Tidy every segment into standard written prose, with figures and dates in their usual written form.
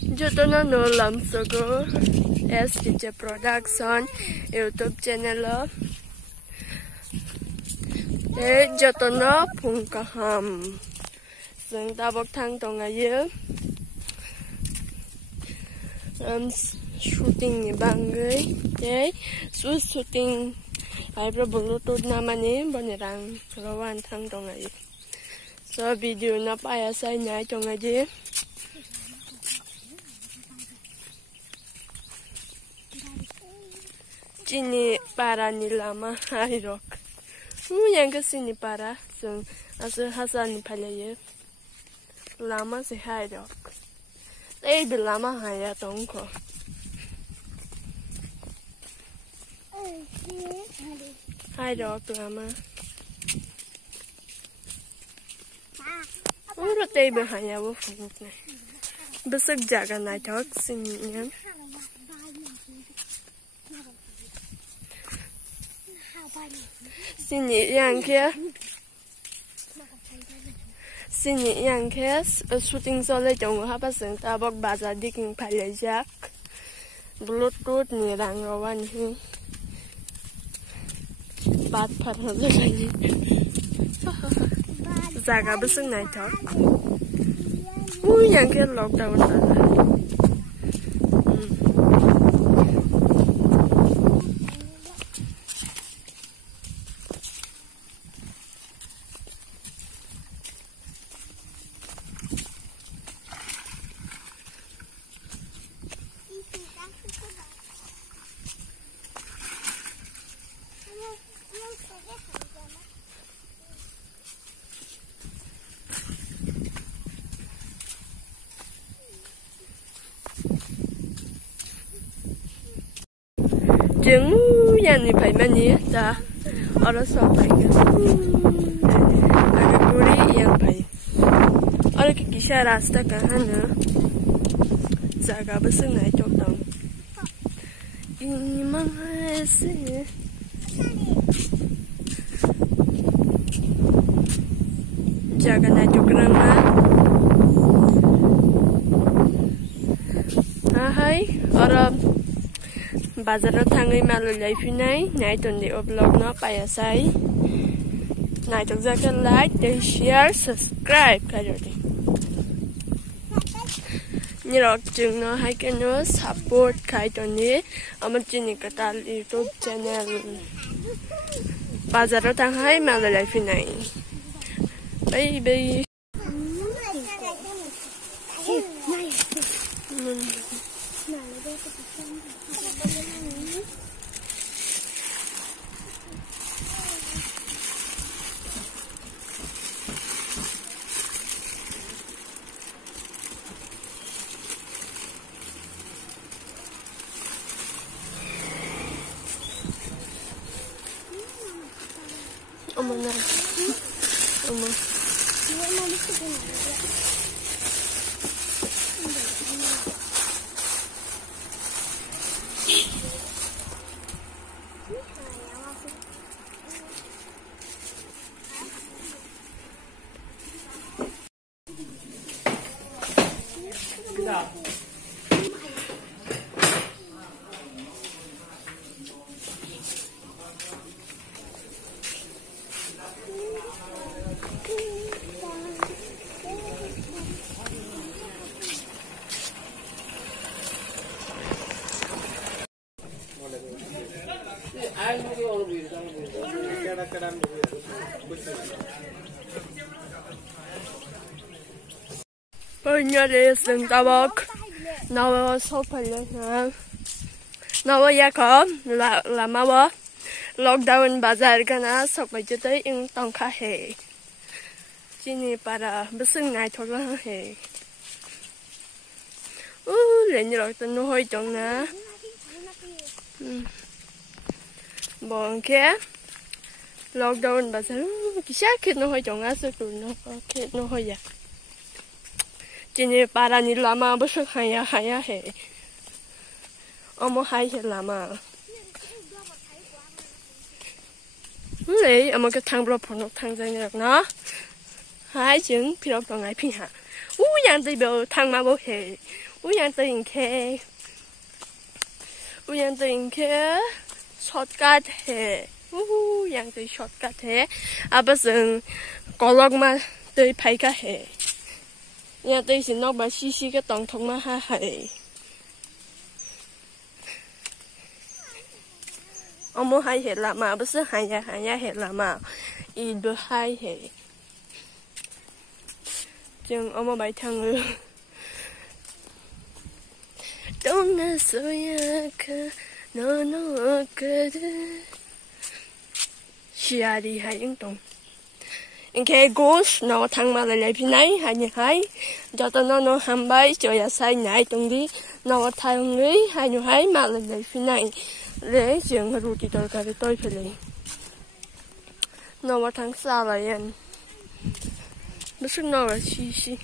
joto no Lamsogo SDJ production YouTube channel joto no Khulumkha ham Chwng ta bok thang tong aye shooting ni bagwi shooting ai pro bluetooth na mani bonirang rawan thang tong aye so video na pa ya sai nyai tong aye Chini para ni lama Nirok. Yang ke sini para Chwng asu hasan ni phalaye. Lama si Nirok. Ei bi lama haya tong ko. Nirok lama. Uro tei bi haya wo fuk ne. Besok jaga Naithok sini yang. Sini yang kia shooting so le chong ha pa Chwng ta bok baza diking phale jak bluetooth ni rang rawan hi bat phat ho ni jaga besok Naithok yang kia lockdown ta Chwng yang ni phai mani ta ora so phai ga aga kuri yang phai ora ki kisha rasta ka hana jaga besok Naithok tong ini mang se jaga Naithok rama hai ora bazar thangai malu laifinai Naithok upload no paya sai Naithok jaka like share subscribe karodi Nirok Chwng no hai ke no support khai toni amar Chini Kwtal YouTube channel bazar thangai malu laifinai bye bye Oma na. Oma. Punya deh Chwng ta bok nawa so phale na nawa ya kham lama wa lockdown bazar kana sok bai jete ing tong kha he Chini para besok Naithok la he le Nirok ta no hoi chong na bon ke lockdown bazar kisha kit no hoi chong a so tu no kit no hoi ya Chini para ni lama besok haya he omo hai he lama lấy mà cái thằng bro phun thằng gì được nó hai chứng phi lộc còn ngày phi hả yang tây biểu thằng mà bố hề ui yang tình khe ui yang tình khe shortcut he yang tình shortcut he à bây giờ có log mà tới phai cả he yang tình xin nó bà xí cái tổng thống mà ha he ông muốn hay he là mà bây giờ hay ya he là mà ít được hay he chừng ông bài thằng người don't know so ya no good xia đi hay những tông anh kia ghost nó thằng mà lại phía này hay như hay cho tao nó ham bay cho ya sai nhảy tông đi nó thằng người hay như hay mà lại phía này để chừng rồi thì tôi phải lấy nó thằng xa lại anh bất cứ nó là xí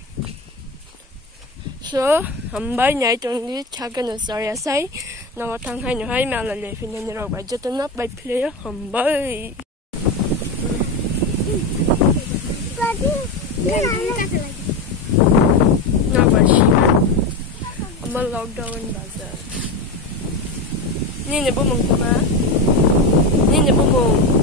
số hầm bay nhảy trong đi chắc cái nó sao ya say nó thằng hay nhiều hay mà là lệ phi nên rồi bây giờ tôi nó bay play hầm bay nó bay xí mà lockdown bây giờ nhìn này bố mông tao mà nhìn này bố mông